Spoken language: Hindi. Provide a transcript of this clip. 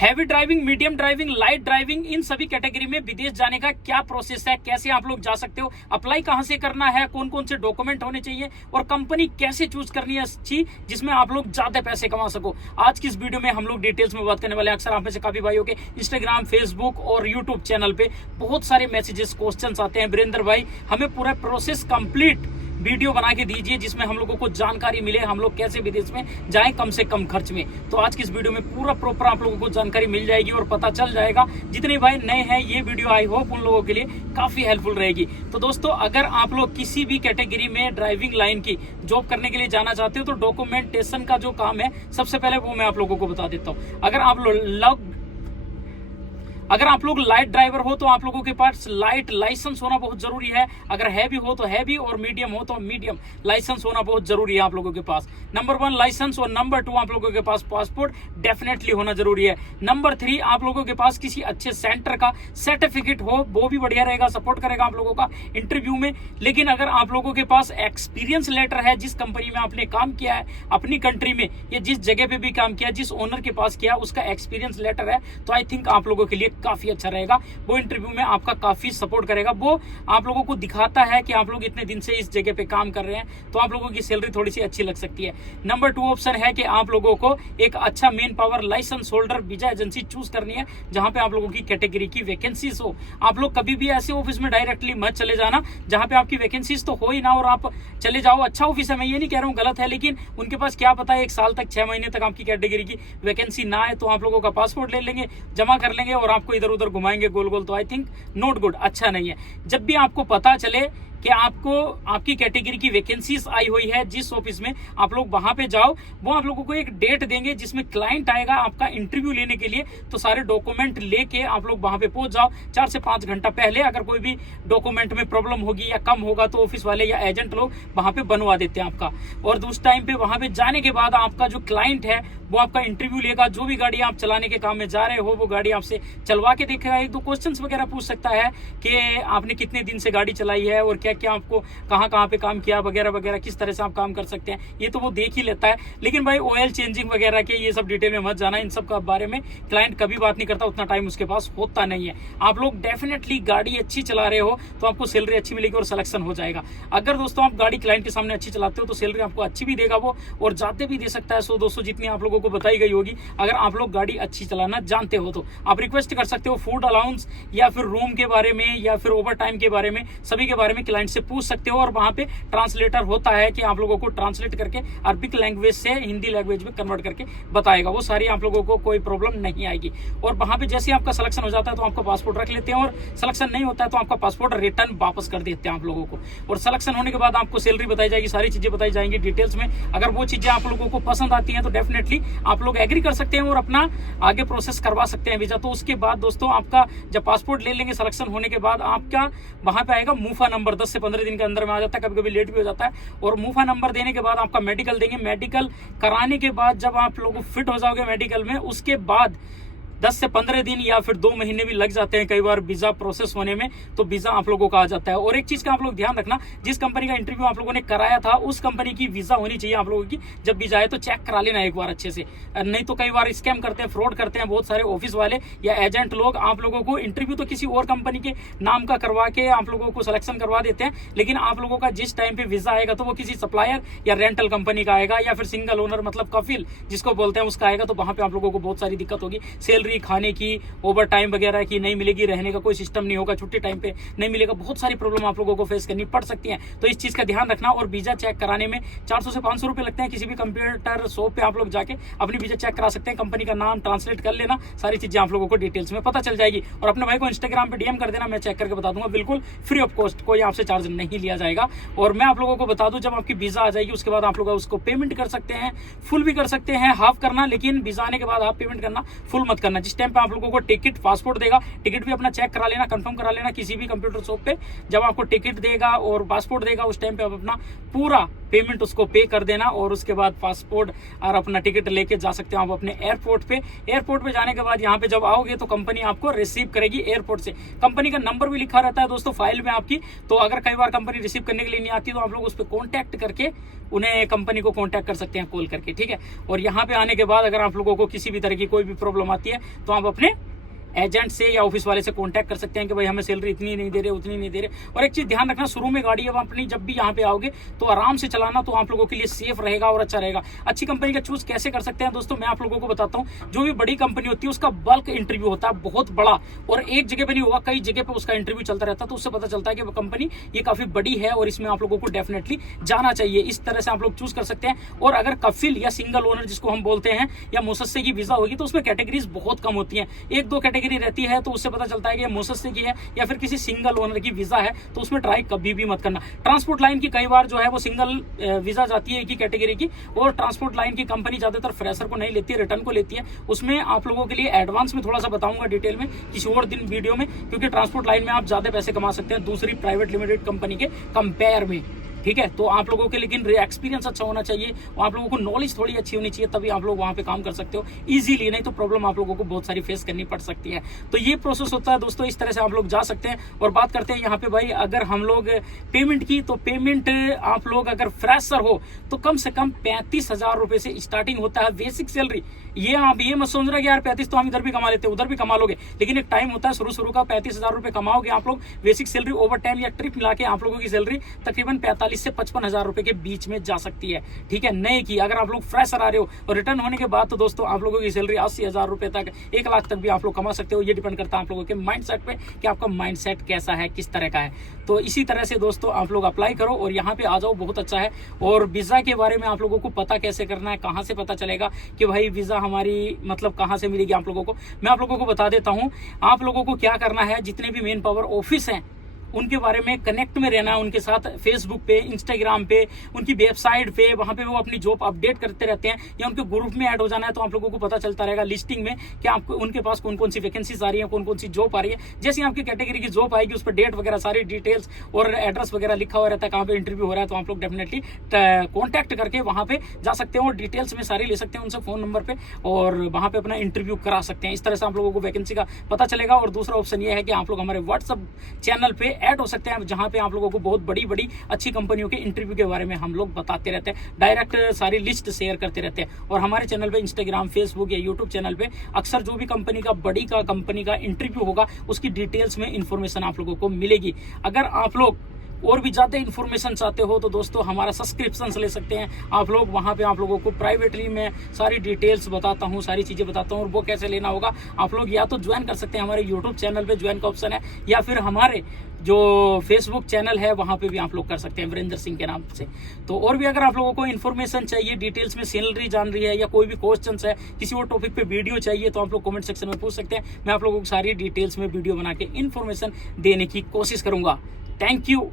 Heavy driving, medium driving, light driving, इन सभी कैटेगरी में विदेश जाने का क्या प्रोसेस है, कैसे आप लोग जा सकते हो, अप्लाई कहां से करना है, कौन कौन से डॉक्यूमेंट होने चाहिए और कंपनी कैसे चूज करनी है अच्छी जिसमें आप लोग ज्यादा पैसे कमा सको। आज की इस वीडियो में हम लोग डिटेल्स में बात करने वाले हैं। अक्सर आप में से काफी भाइयों के इंस्टाग्राम, फेसबुक और यूट्यूब चैनल पे बहुत सारे मैसेजेस, क्वेश्चंस आते हैं, वीरेंद्र भाई हमें पूरा प्रोसेस कंप्लीट वीडियो बना के दीजिए जिसमें हम लोगों को जानकारी मिले, हम लोग कैसे विदेश में जाएं कम से कम खर्च में। तो आज की इस वीडियो में पूरा प्रॉपर आप लोगों को जानकारी मिल जाएगी और पता चल जाएगा। जितने भाई नए हैं ये वीडियो आई होप उन लोगों के लिए काफी हेल्पफुल रहेगी। तो दोस्तों, अगर आप लोग किसी भी कैटेगरी में ड्राइविंग लाइन की जॉब करने के लिए जाना चाहते हो तो डॉक्यूमेंटेशन का जो काम है सबसे पहले वो मैं आप लोगों को बता देता हूँ। अगर आप लोग लाइट ड्राइवर हो तो आप लोगों के पास लाइट लाइसेंस होना बहुत जरूरी है। अगर हैवी हो तो हैवी और मीडियम हो तो मीडियम लाइसेंस होना बहुत जरूरी है आप लोगों के पास। नंबर 1 लाइसेंस और नंबर 2 आप लोगों के पास पासपोर्ट डेफिनेटली होना जरूरी है। नंबर 3 आप लोगों के पास किसी अच्छे सेंटर का सर्टिफिकेट हो, वो भी बढ़िया रहेगा, सपोर्ट करेगा आप लोगों का इंटरव्यू में। लेकिन अगर आप लोगों के पास एक्सपीरियंस लेटर है, जिस कंपनी में आपने काम किया है अपनी कंट्री में या जिस जगह पे भी काम किया, जिस ओनर के पास किया, उसका एक्सपीरियंस लेटर है, तो आई थिंक आप लोगों के लिए काफी अच्छा रहेगा। वो इंटरव्यू में आपका काफी सपोर्ट करेगा। वो आप लोगों को दिखाता है कि आप लोग इतने दिन से इस जगह पे काम कर रहे हैं, तो आप लोगों की सैलरी थोड़ी सी अच्छी लग सकती है। नंबर 2 ऑप्शन है कि आप लोगों को एक अच्छा man power license holder visa agency choose करनी है जहां पे आप लोगों की कैटेगरी की वैकेंसीज हो। आप लोग कभी भी ऐसे ऑफिस में डायरेक्टली मत चले जाना जहां पे आपकी वैकेंसीज तो हो ही ना और आप चले जाओ। अच्छा ऑफिस है, मैं ये नहीं कह रहा हूँ गलत है, लेकिन उनके पास क्या पता है 1 साल तक 6 महीने तक आपकी कैटेगरी की वैकेंसी ना आए तो आप लोगों का पासपोर्ट ले लेंगे, जमा कर लेंगे और आपको इधर उधर घुमाएंगे गोल गोल। तो आई थिंक नॉट गुड, अच्छा नहीं है। जब भी आपको पता चले कि आपको आपकी कैटेगरी की वैकेंसीज आई हुई है जिस ऑफिस में, आप लोग वहां पे जाओ। वो आप लोगों को एक डेट देंगे जिसमें क्लाइंट आएगा आपका इंटरव्यू लेने के लिए, तो सारे डॉक्यूमेंट लेके आप लोग वहां पे पहुंच जाओ 4 से 5 घंटा पहले। अगर कोई भी डॉक्यूमेंट में प्रॉब्लम होगी या कम होगा तो ऑफिस वाले या एजेंट लोग वहां पे बनवा देते हैं आपका। और उस टाइम पे वहां पे जाने के बाद आपका जो क्लाइंट है वो आपका इंटरव्यू लेगा। जो भी गाड़ी आप चलाने के काम में जा रहे हो वो गाड़ी आपसे चलवा के देखेगा, 1-2 क्वेश्चंस वगैरह पूछ सकता है कि आपने कितने दिन से गाड़ी चलाई है और क्या क्या आपको कहां पे काम किया वगैरह वगैरह, किस तरह से आप काम कर सकते हैं, ये तो वो देख ही लेता है। लेकिन भाई ऑयल चेंजिंग वगैरह के ये सब डिटेल में मत जाना, इन सब का बारे में क्लाइंट कभी बात नहीं करता, उतना टाइम उसके पास होता नहीं है। आप लोग डेफिनेटली गाड़ी अच्छी चला रहे हो तो आपको सैलरी अच्छी मिलेगी और सिलेक्शन हो जाएगा। अगर दोस्तों आप गाड़ी क्लाइंट के सामने अच्छी चलाते हो तो सैलरी आपको अच्छी भी देगा वो, और जाते भी दे सकता है 100-200 जितनी आप लोगों को बताई गई होगी। अगर आप लोग गाड़ी अच्छी चलाना जानते हो तो आप रिक्वेस्ट कर सकते हो फूड अलाउंस या फिर रूम के बारे में या फिर ओवर टाइम के बारे में, सभी के बारे में क्लाइंट से पूछ सकते हो। और वहां पे ट्रांसलेटर होता है कि आप लोगों को ट्रांसलेट करके अरबिक लैंग्वेज से हिंदी लैंग्वेज में कन्वर्ट करके बताएगा। वो सारी आप लोगों को कोई प्रॉब्लम नहीं आएगी। और वहां पे जैसे आपका सिलेक्शन हो जाता है तो आपका पासपोर्ट रख लेते हैं, और सिलेक्शन नहीं होता है तो आपका पासपोर्ट रिटर्न वापस कर देते हैं आप लोगों को। और सिलेक्शन होने के बाद आपको सैलरी बताई जाएगी, सारी चीजें बताई जाएंगी डिटेल्स में। अगर वो चीजें आप लोगों को पसंद आती हैं तो डेफिनेटली आप लोग एग्री कर सकते हैं और अपना आगे प्रोसेस करवा सकते हैं वीजा। तो उसके बाद दोस्तों आपका जब पासपोर्ट ले लेंगे सिलेक्शन होने के बाद, आपका वहां पे आएगा मूफा नंबर। 10 से 15 दिन के अंदर में आ जाता है, कभी कभी लेट भी हो जाता है। और मूफा नंबर देने के बाद आपका मेडिकल देंगे। मेडिकल कराने के बाद जब आप लोग फिट हो जाओगे मेडिकल में, उसके बाद 10 से 15 दिन या फिर 2 महीने भी लग जाते हैं कई बार वीजा प्रोसेस होने में, तो वीजा आप लोगों का आ जाता है। और एक चीज का आप लोग ध्यान रखना, जिस कंपनी का इंटरव्यू आप लोगों ने कराया था उस कंपनी की वीजा होनी चाहिए आप लोगों की। जब वीजा आए तो चेक करा लेना एक बार अच्छे से, नहीं तो कई बार स्कैम करते हैं, फ्रॉड करते हैं बहुत सारे ऑफिस वाले या एजेंट लोग। आप लोगों को इंटरव्यू तो किसी और कंपनी के नाम का करवा के आप लोगों को सिलेक्शन करवा देते हैं, लेकिन आप लोगों का जिस टाइम पे वीजा आएगा तो वो किसी सप्लायर या रेंटल कंपनी का आएगा या फिर सिंगल ओनर मतलब कफिल जिसको बोलते हैं उसका आएगा। तो वहां पे आप लोगों को बहुत सारी दिक्कत होगी, सैलरी, खाने की, ओवर टाइम वगैरह की नहीं मिलेगी, रहने का कोई सिस्टम नहीं होगा, छुट्टी टाइम पे नहीं मिलेगा, बहुत सारी प्रॉब्लम आप लोगों को फेस करनी पड़ सकती है। तो इस चीज का ध्यान रखना। और वीजा चेक कराने में 400 से 500 रुपए लगते हैं। किसी भी कंप्यूटर शॉप पे आप लोग जाके अपनी वीजा चेक करा सकते हैं। कंपनी का नाम ट्रांसलेट कर लेना, सारी चीजें आप लोगों को डिटेल्स में पता चल जाएगी। और अपने भाई को इंस्टाग्राम पे डीएम कर देना, मैं चेक करके बता दूंगा, बिल्कुल फ्री ऑफ कॉस्ट, कोई आपसे चार्ज नहीं लिया जाएगा। और मैं आप लोगों को बता दूं, जब आपकी वीजा आ जाएगी उसके बाद आप लोग उसको पेमेंट कर सकते हैं, फुल भी कर सकते हैं, हाफ करना, लेकिन वीजा आने के बाद हाफ पेमेंट करना, फुल मत करना। जिस टाइम पे आप लोगों को टिकट, पासपोर्ट देगा, टिकट भी अपना चेक करा लेना, कंफर्म करा लेना किसी भी कंप्यूटर शॉप पे। जब आपको टिकट देगा और पासपोर्ट देगा उस टाइम पे आप अपना पूरा पेमेंट उसको पे कर देना, और उसके बाद पासपोर्ट और अपना टिकट लेके जा सकते हो आप अपने एयरपोर्ट पे। एयरपोर्ट पे जाने के बाद यहाँ पे जब आओगे तो कंपनी आपको रिसीव करेगी एयरपोर्ट से। कंपनी का नंबर भी लिखा रहता है दोस्तों फाइल में आपकी, तो अगर कई बार कंपनी रिसीव करने के लिए नहीं आती तो आप लोग उस पर कॉन्टैक्ट करके उन्हें, कंपनी को कॉन्टैक्ट कर सकते हैं कॉल करके, ठीक है। और यहाँ पे आने के बाद अगर आप लोगों को किसी भी तरह की कोई भी प्रॉब्लम आती है तो आप अपने एजेंट से या ऑफिस वाले से कांटेक्ट कर सकते हैं कि भाई हमें सैलरी इतनी नहीं दे रहे, उतनी नहीं दे रहे। और एक चीज ध्यान रखना, शुरू में गाड़ी अपनी जब भी यहाँ पे आओगे तो आराम से चलाना, तो आप लोगों के लिए सेफ रहेगा और अच्छा रहेगा। अच्छी कंपनी का चूज कैसे कर सकते हैं दोस्तों, मैं आप लोगों को बताता हूँ। जो भी बड़ी कंपनी होती है उसका बल्क इंटरव्यू होता है बहुत बड़ा, और एक जगह पे नहीं होगा, कई जगह पे उसका इंटरव्यू चलता रहता है। तो उससे पता चलता है कि वो कंपनी ये काफी बड़ी है और इसमें आप लोगों को डेफिनेटली जाना चाहिए। इस तरह से आप लोग चूज कर सकते हैं। और अगर कफिल या सिंगल ओनर जिसको हम बोलते हैं, या मुसस्से की वीजा होगी, तो उसमें कैटेगरीज बहुत कम होती है, 1-2 कैटेगरी रहती है। तो उससे पता चलता है कि मुसस्से की है या फिर किसी सिंगल ओनर की वीजा है, तो उसमें ट्राई कभी भी मत करना। ट्रांसपोर्ट लाइन की कई बार जो है वो सिंगल वीजा जाती है एक ही कैटेगरी की, और ट्रांसपोर्ट लाइन की कंपनी ज्यादातर फ्रेशर को नहीं लेती है, रिटर्न को लेती है। उसमें आप लोगों के लिए एडवांस में थोड़ा सा बताऊंगा डिटेल में किसी और दिन वीडियो में, क्योंकि ट्रांसपोर्ट लाइन में आप ज्यादा पैसे कमा सकते हैं दूसरी प्राइवेट लिमिटेड कंपनी के कंपेयर में। ठीक है, तो आप लोगों के लेकिन एक्सपीरियंस अच्छा होना चाहिए और आप लोगों को नॉलेज थोड़ी अच्छी होनी चाहिए, तभी आप लोग वहां पे काम कर सकते हो इजीली, नहीं तो प्रॉब्लम आप लोगों को बहुत सारी फेस करनी पड़ सकती है। तो ये प्रोसेस होता है दोस्तों, इस तरह से आप लोग जा सकते हैं। और बात करते हैं यहाँ पे भाई, अगर हम लोग पेमेंट की, तो पेमेंट आप लोग अगर फ्रेशर हो तो कम से कम 35,000 रुपए से स्टार्टिंग होता है बेसिक सैलरी। ये आप ये मत सोच रहे कि यार 35 तो हम इधर भी कमा लेते हैं, उधर भी कमा लोगे, लेकिन एक टाइम होता है शुरू का 35,000 रुपए कमाओगे आप लोग बेसिक सैलरी। ओवर टाइम या ट्रिप मिला के आप लोगों की सैलरी तकरीबन 45 से 55,000 रुपए के बीच में जा सकती है। ठीक है, नए की अगर आप लोग फ्रेशर आ रहे हो और रिटर्न होने के बाद, तो दोस्तों आप लोगों की सैलरी 80,000 रुपए तक, 1 लाख तक भी आप लोग कमा सकते हो। ये डिपेंड करता है आप लोगों के माइंडसेट पे कि आपका माइंडसेट कैसा है, किस तरह का है। तो इसी तरह से दोस्तों आप लोग अप्लाई करो और यहाँ पे आ जाओ, बहुत अच्छा है। और वीजा के बारे में आप लोगों को पता कैसे करना है, कहाँ से पता चलेगा कि भाई वीजा हमारी मतलब कहाँ से मिलेगी आप लोगों को, मैं आप लोगों को बता देता हूँ। आप लोगों को क्या करना है, जितने भी मेन पावर ऑफिस हैं उनके बारे में कनेक्ट में रहना है, उनके साथ फेसबुक पे, इंस्टाग्राम पे, उनकी वेबसाइट पे, वहां पे वो अपनी जॉब अपडेट करते रहते हैं, या उनके ग्रुप में ऐड हो जाना है। तो आप लोगों को पता चलता रहेगा लिस्टिंग में कि आपको उनके पास कौन कौन सी वैकेंसीज आ रही है, कौन कौन सी जॉब आ रही है। जैसे आपकी कैटेगरी की जॉब आएगी उस पर डेट वगैरह सारी डिटेल्स और एड्रेस वगैरह लिखा हुआ रहता है, कहाँ पे इंटरव्यू हो रहा है। तो आप लोग डेफिनेटली कॉन्टैक्ट करके वहां पे जा सकते हैं और डिटेल्स में सारी ले सकते हैं उनसे फोन नंबर पे, और वहां पे अपना इंटरव्यू करा सकते हैं। इस तरह से आप लोगों को वैकेंसी का पता चलेगा। और दूसरा ऑप्शन ये है कि आप लोग हमारे व्हाट्सएप चैनल पे ऐड हो सकते हैं, जहां पे आप लोगों को बहुत बड़ी बड़ी अच्छी कंपनियों के इंटरव्यू के बारे में हम लोग बताते रहते हैं, डायरेक्ट सारी लिस्ट शेयर करते रहते हैं। और हमारे चैनल पे इंस्टाग्राम, फेसबुक या यूट्यूब चैनल पे अक्सर जो भी कंपनी का इंटरव्यू होगा उसकी डिटेल्स में इंफॉर्मेशन आप लोगों को मिलेगी। अगर आप लोग और भी ज्यादा इन्फॉर्मेशन चाहते हो तो दोस्तों हमारा सब्सक्रिप्शन ले सकते हैं आप लोग। वहां पे आप लोगों को प्राइवेटली मैं सारी डिटेल्स बताता हूँ, सारी चीजें बताता हूँ। और वो कैसे लेना होगा, आप लोग या तो ज्वाइन कर सकते हैं, हमारे यूट्यूब चैनल पे ज्वाइन का ऑप्शन है, या फिर हमारे जो फेसबुक चैनल है वहां पे भी आप लोग कर सकते हैं वीरेंद्र सिंह के नाम से। तो और भी अगर आप लोगों को इन्फॉर्मेशन चाहिए, डिटेल्स में सैलरी जान रही है, या कोई भी क्वेश्चन है, किसी और टॉपिक पे वीडियो चाहिए, तो आप लोग कमेंट सेक्शन में पूछ सकते हैं। मैं आप लोगों को सारी डिटेल्स में वीडियो बना के इन्फॉर्मेशन देने की कोशिश करूंगा। Thank you.